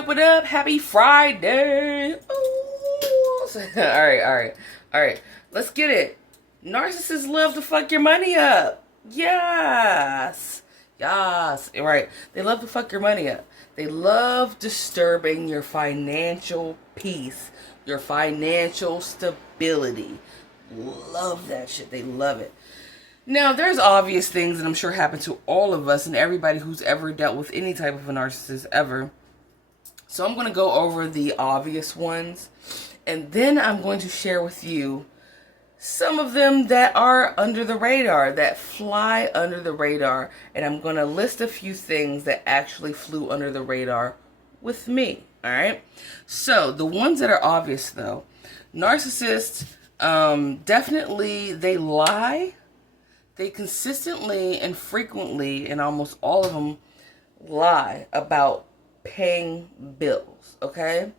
What up? Happy Friday. Ooh. All right. Let's get it. Narcissists love to fuck your money up. Yes. Yes. Right. They love to fuck your money up. They love disturbing your financial peace, your financial stability. Love that shit. They love it. Now, there's obvious things that I'm sure happen to all of us and everybody who's ever dealt with any type of a narcissist ever. So I'm going to go over the obvious ones, and then I'm going to share with you some of them that are under the radar, that fly under the radar, and I'm going to list a few things that actually flew under the radar with me, all right? So the ones that are obvious, though, narcissists, definitely, they lie. They consistently and frequently, and almost all of them, lie about paying bills, okay?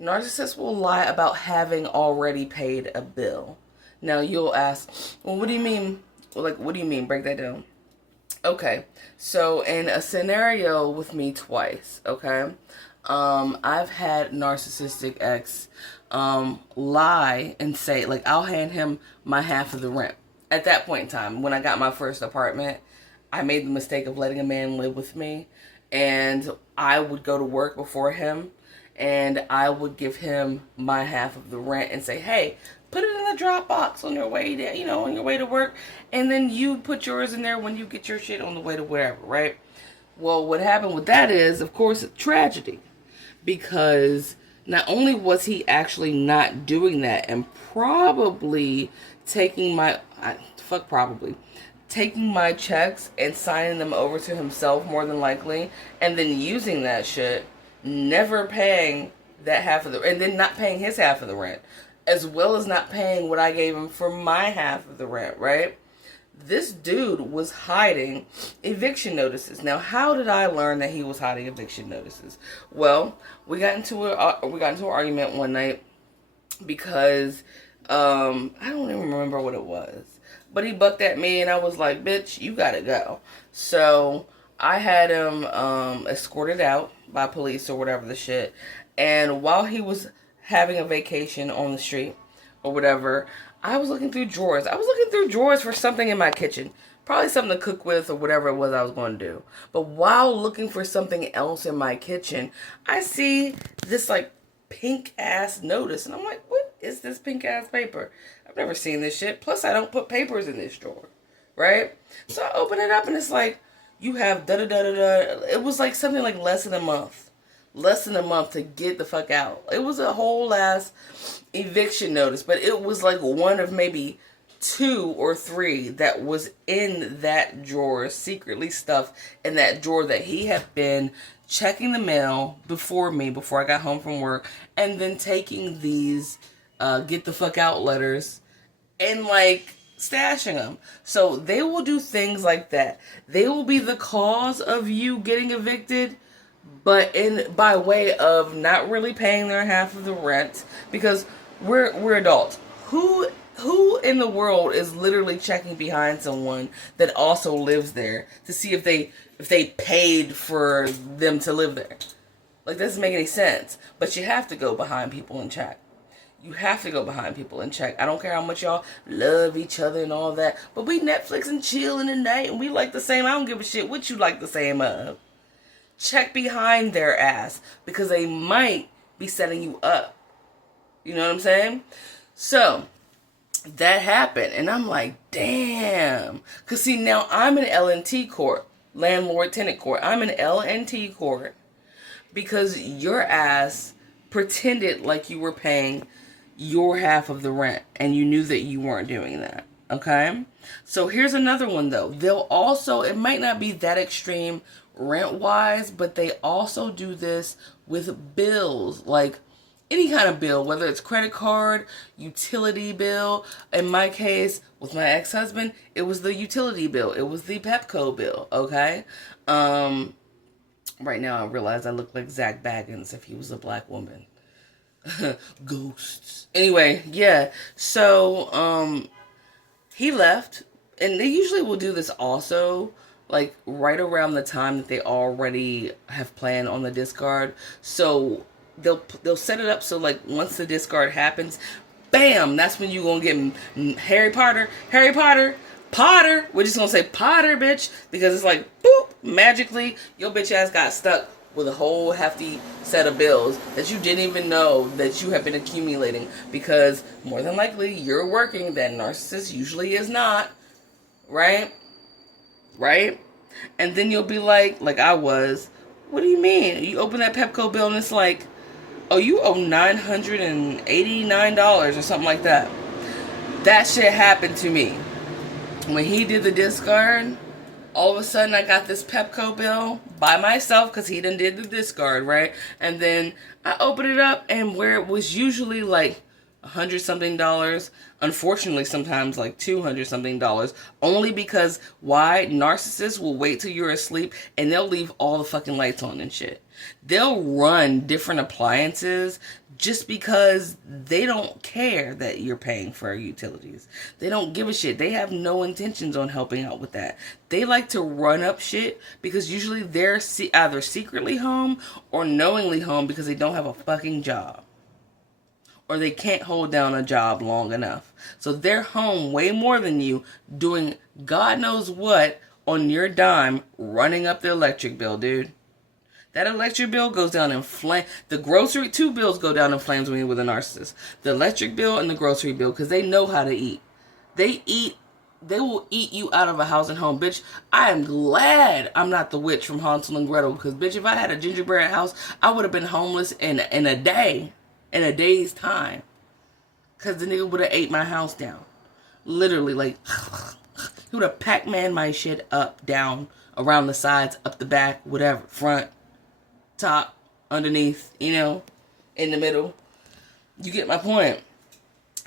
Narcissists will lie about having already paid a bill. Now, you'll ask, well, what do you mean? Like, what do you mean? Break that down. Okay, so in a scenario with me twice, okay? I've had narcissistic ex lie and say, like, I'll hand him my half of the rent. At that point in time, when I got my first apartment, I made the mistake of letting a man live with me, and I would go to work before him, and I would give him my half of the rent and say, hey, put it in the drop box on your way to, on your way to work, and then you put yours in there when you get your shit on the way to wherever, right? Well, what happened with that is, of course, tragedy, because not only was he actually not doing that and probably taking taking my checks and signing them over to himself more than likely, and then using that shit, never paying that half of the, and then not paying his half of the rent, as well as not paying what I gave him for my half of the rent, right? This dude was hiding eviction notices. Now, how did I learn that he was hiding eviction notices? Well, we got into an argument one night because I don't even remember what it was, but he bucked at me, and I was like, "Bitch, you gotta go." So I had him escorted out by police or whatever the shit. And while he was having a vacation on the street or whatever, I was looking through drawers. I was looking through drawers for something in my kitchen. Probably something to cook with or whatever it was I was going to do. But while looking for something else in my kitchen, I see this like pink ass notice. And I'm like, what is this pink ass paper? I've never seen this shit. Plus, I don't put papers in this drawer. Right? So I open it up and it's like, you have da da da da da. It was like something like less than a month. Less than a month to get the fuck out. It was a whole ass eviction notice, but it was like one of maybe 2 or 3 that was in that drawer, secretly stuffed in that drawer, that he had been checking the mail before I got home from work, and then taking these get the fuck out letters and like stashing them. So they will do things like that. They will be the cause of you getting evicted, but by way of not really paying their half of the rent, because we're adults. Who in the world is literally checking behind someone that also lives there to see if they paid for them to live there? Like, that doesn't make any sense. But you have to go behind people and check. You have to go behind people and check. I don't care how much y'all love each other and all that, but we Netflix and chill in the night, and we like the same. I don't give a shit what you like the same of. Check behind their ass, because they might be setting you up. You know what I'm saying? So that happened, and I'm like, damn. Because see, now I'm in LNT court, landlord-tenant court. I'm in LNT court because your ass pretended like you were paying your half of the rent, and you knew that you weren't doing that. Okay? So here's another one, though. They'll also, it might not be that extreme rent-wise, but they also do this with bills, like any kind of bill, whether it's credit card, utility bill. In my case, with my ex-husband, it was the utility bill. It was the Pepco bill, okay? Right now I realize I look like Zach Baggins if he was a black woman. Ghosts. Anyway, yeah. So, he left, and they usually will do this also like right around the time that they already have planned on the discard. So they'll set it up so like once the discard happens, bam, that's when you gonna get Harry Potter. We're just gonna say Potter, bitch, because it's like boop, magically your bitch ass got stuck with a whole hefty set of bills that you didn't even know that you have been accumulating, because more than likely you're working, that narcissist usually is not, right? Right? And then you'll be like I was, what do you mean? You open that Pepco bill and it's like, oh, you owe $989 or something like that. That shit happened to me. When he did the discard, all of a sudden I got this Pepco bill by myself because he done did the discard, right? And then I opened it up, and where it was usually like $100-something, unfortunately sometimes like $200-something, only because why? Narcissists will wait till you're asleep and they'll leave all the fucking lights on and shit. They'll run different appliances just because they don't care that you're paying for utilities. They don't give a shit. They have no intentions on helping out with that. They like to run up shit because usually they're either secretly home or knowingly home because they don't have a fucking job, or they can't hold down a job long enough. So they're home way more than you, doing God knows what on your dime, running up the electric bill, dude. That electric bill goes down in flames. The grocery, two bills go down in flames when you're with a narcissist. The electric bill and the grocery bill, because they know how to eat. They will eat you out of a house and home. Bitch, I am glad I'm not the witch from Hansel and Gretel, because bitch, if I had a gingerbread house, I would have been homeless in a day. In a day's time. Because the nigga would have ate my house down. Literally, like, he would have Pac-Man my shit up, down, around the sides, up the back, whatever, front, top, underneath, in the middle. You get my point.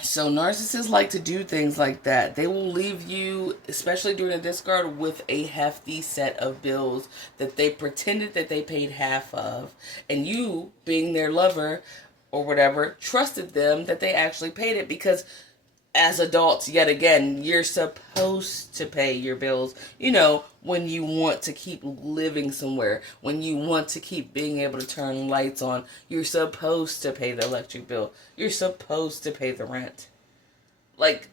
So narcissists like to do things like that. They will leave you, especially during a discard, with a hefty set of bills that they pretended that they paid half of. And you, being their lover or whatever, trusted them that they actually paid it, because as adults, yet again, you're supposed to pay your bills, when you want to keep living somewhere, when you want to keep being able to turn lights on, you're supposed to pay the electric bill, you're supposed to pay the rent. Like,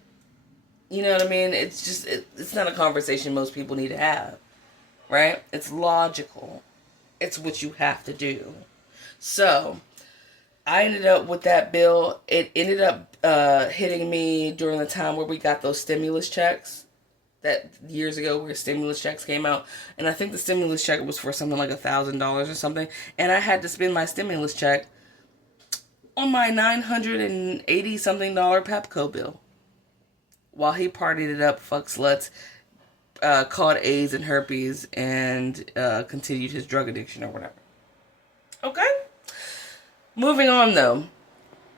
you know what I mean? It's just, it's not a conversation most people need to have, right? It's logical. It's what you have to do. So I ended up with that bill. It ended up hitting me during the time where we got those stimulus checks, that years ago where stimulus checks came out. And I think the stimulus check was for something like $1,000 or something. And I had to spend my stimulus check on my $980-something Pepco bill, while he partied it up, fuck sluts, caught AIDS and herpes, and continued his drug addiction or whatever. Okay? Moving on, though.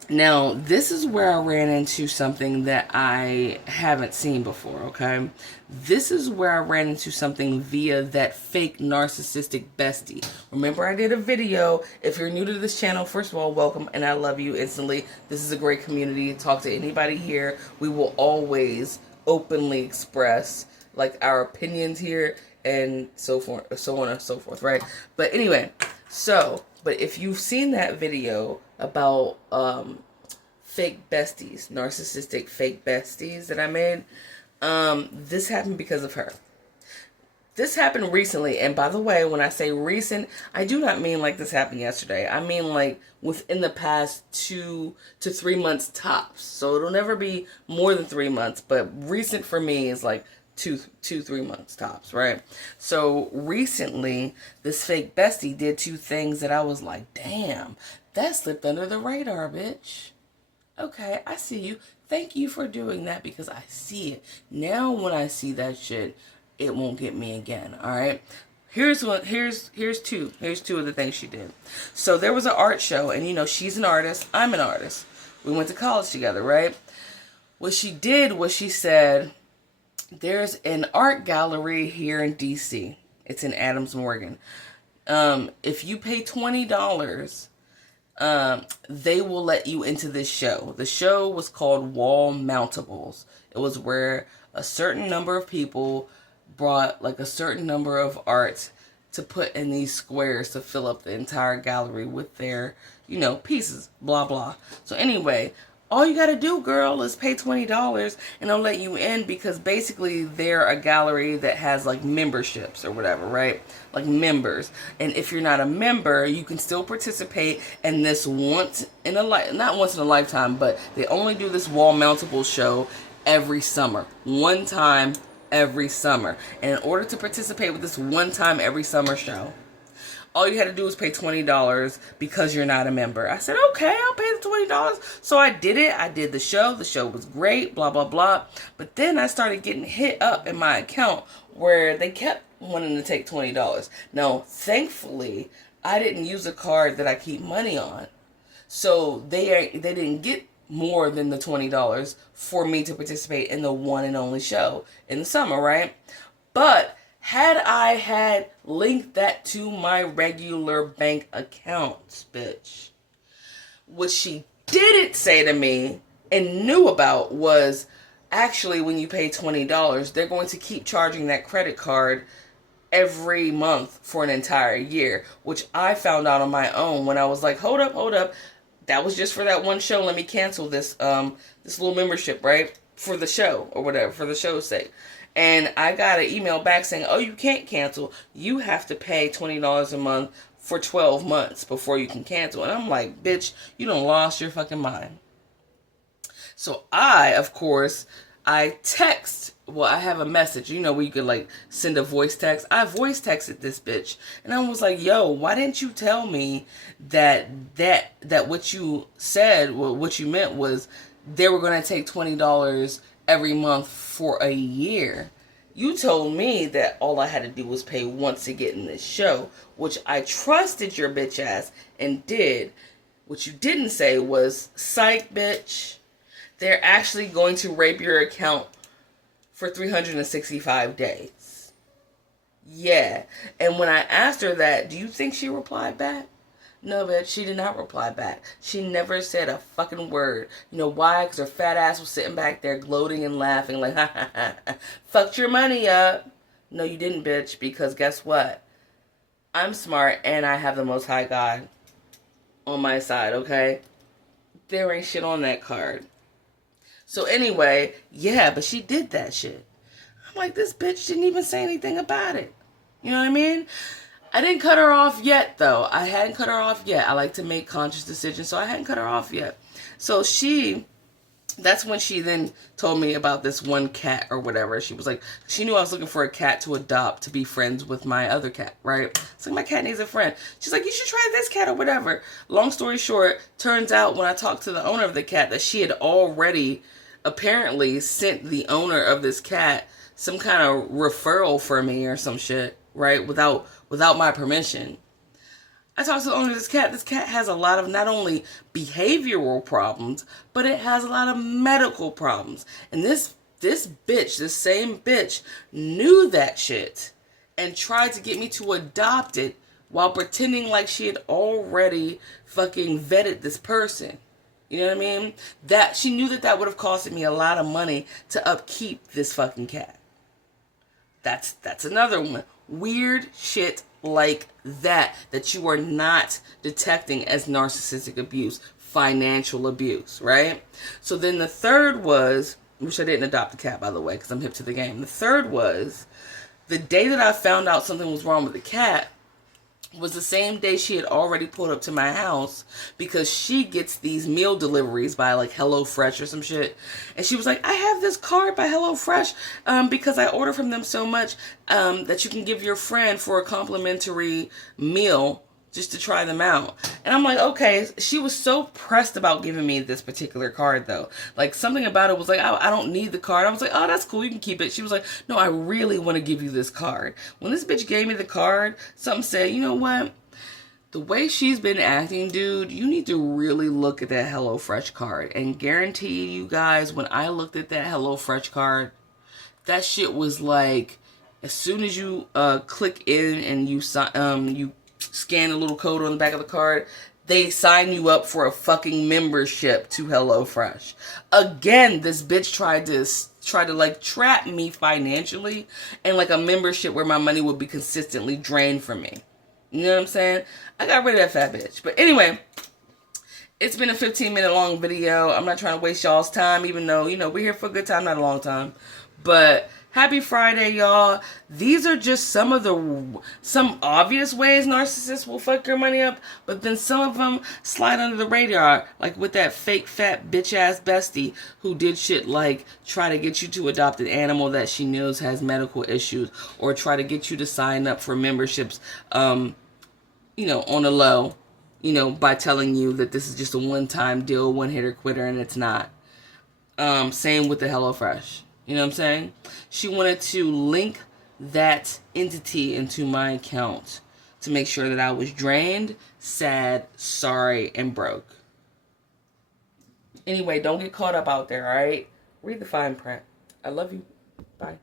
Now, this is where I ran into something that I haven't seen before, okay? This is where I ran into something via that fake narcissistic bestie. Remember, I did a video. If you're new to this channel, first of all, welcome, and I love you instantly. This is a great community. Talk to anybody here. We will always openly express, like, our opinions here, and so forth, so on and so forth, right? But anyway, but if you've seen that video about fake besties, narcissistic fake besties that I made, this happened because of her. This happened recently, and by the way, when I say recent, I do not mean like this happened yesterday. I mean like within the past 2 to 3 months tops. So it'll never be more than 3 months, but recent for me is like 3 months tops, right? So recently, this fake bestie did 2 things that I was like, damn, that slipped under the radar, bitch. Okay, I see you. Thank you for doing that, because I see it. Now when I see that shit, it won't get me again, all right? Here's two of the things she did. So there was an art show, and she's an artist, I'm an artist. We went to college together, right? What she did was she said, there's an art gallery here in DC. It's in Adams, Morgan. If you pay $20, they will let you into this show. The show was called Wall Mountables. It was where a certain number of people brought like a certain number of arts to put in these squares to fill up the entire gallery with their, pieces, blah, blah. So anyway, all you gotta do, girl, is pay $20 and they'll let you in, because basically they're a gallery that has like memberships or whatever, right? Like members. And if you're not a member, you can still participate in this not once in a lifetime, but they only do this wall mountable show every summer. One time every summer. And in order to participate with this one time every summer show, all you had to do was pay $20 because you're not a member. I said, okay, I'll pay the $20. So I did it. I did the show. The show was great, blah, blah, blah. But then I started getting hit up in my account where they kept wanting to take $20. Now, thankfully, I didn't use a card that I keep money on. So they didn't get more than the $20 for me to participate in the one and only show in the summer, right? But had I had linked that to my regular bank account, bitch, what she didn't say to me and knew about was, actually, when you pay $20, they're going to keep charging that credit card every month for an entire year, which I found out on my own when I was like, hold up. That was just for that one show. Let me cancel this this little membership, right? For the show or whatever, for the show's sake. And I got an email back saying, oh, you can't cancel. You have to pay $20 a month for 12 months before you can cancel. And I'm like, bitch, you done lost your fucking mind. So I text, I have a message, where you could like send a voice text. I voice texted this bitch and I was like, yo, why didn't you tell me that what you said, what you meant was they were going to take $20 every month for a year. You told me that all I had to do was pay once to get in this show, which I trusted your bitch ass and did. What you didn't say was, psych, bitch. They're actually going to rape your account for 365 days. Yeah. And when I asked her that, do you think she replied back? No, bitch, she did not reply back. She never said a fucking word. You know why? Because her fat ass was sitting back there gloating and laughing like, ha, ha, ha, ha. Fucked your money up. No, you didn't, bitch, because guess what? I'm smart and I have the Most High God on my side, okay? There ain't shit on that card. So anyway, yeah, but she did that shit. I'm like, this bitch didn't even say anything about it. You know what I mean? I didn't cut her off yet, though. I hadn't cut her off yet. I like to make conscious decisions, so I hadn't cut her off yet. So that's when she then told me about this one cat or whatever. She was like, she knew I was looking for a cat to adopt to be friends with my other cat, right? It's like, my cat needs a friend. She's like, you should try this cat or whatever. Long story short, turns out when I talked to the owner of the cat that she had already apparently sent the owner of this cat some kind of referral for me or some shit, right? Without my permission. I talked to the owner of this cat. This cat has a lot of not only behavioral problems, but it has a lot of medical problems. And this same bitch, knew that shit and tried to get me to adopt it while pretending like she had already fucking vetted this person. You know what I mean? That she knew that would have costed me a lot of money to upkeep this fucking cat. That's another one. Weird shit like that you are not detecting as narcissistic abuse, financial abuse, right? So then the third was, which I didn't adopt the cat, by the way, because I'm hip to the game. The third was, the day that I found out something was wrong with the cat was the same day she had already pulled up to my house, because she gets these meal deliveries by like HelloFresh or some shit. And she was like, I have this card by HelloFresh because I order from them so much that you can give your friend for a complimentary meal just to try them out. And I'm like, okay. She was so pressed about giving me this particular card, though. Like, something about it was like, I don't need the card. I was like, oh, that's cool, you can keep it. She was like, no, I really want to give you this card. When this bitch gave me the card, something said, you know what? The way she's been acting, dude, you need to really look at that HelloFresh card. And guarantee you guys, when I looked at that HelloFresh card, that shit was like, as soon as you click in and you scan the little code on the back of the card. They sign you up for a fucking membership to HelloFresh. Again, this bitch tried to like trap me financially, and like a membership where my money would be consistently drained from me. You know what I'm saying? I got rid of that fat bitch. But anyway, it's been a 15-minute long video. I'm not trying to waste y'all's time, even though, you know, we're here for a good time, not a long time. But happy Friday, y'all. These are just some obvious ways narcissists will fuck your money up, but then some of them slide under the radar, like with that fake fat bitch ass bestie who did shit like try to get you to adopt an animal that she knows has medical issues, or try to get you to sign up for memberships, you know, on the low, you know, by telling you that this is just a one-time deal, one-hitter quitter, and it's not. Same with the HelloFresh. You know what I'm saying? She wanted to link that entity into my account to make sure that I was drained, sad, sorry, and broke. Anyway, don't get caught up out there, all right? Read the fine print. I love you. Bye.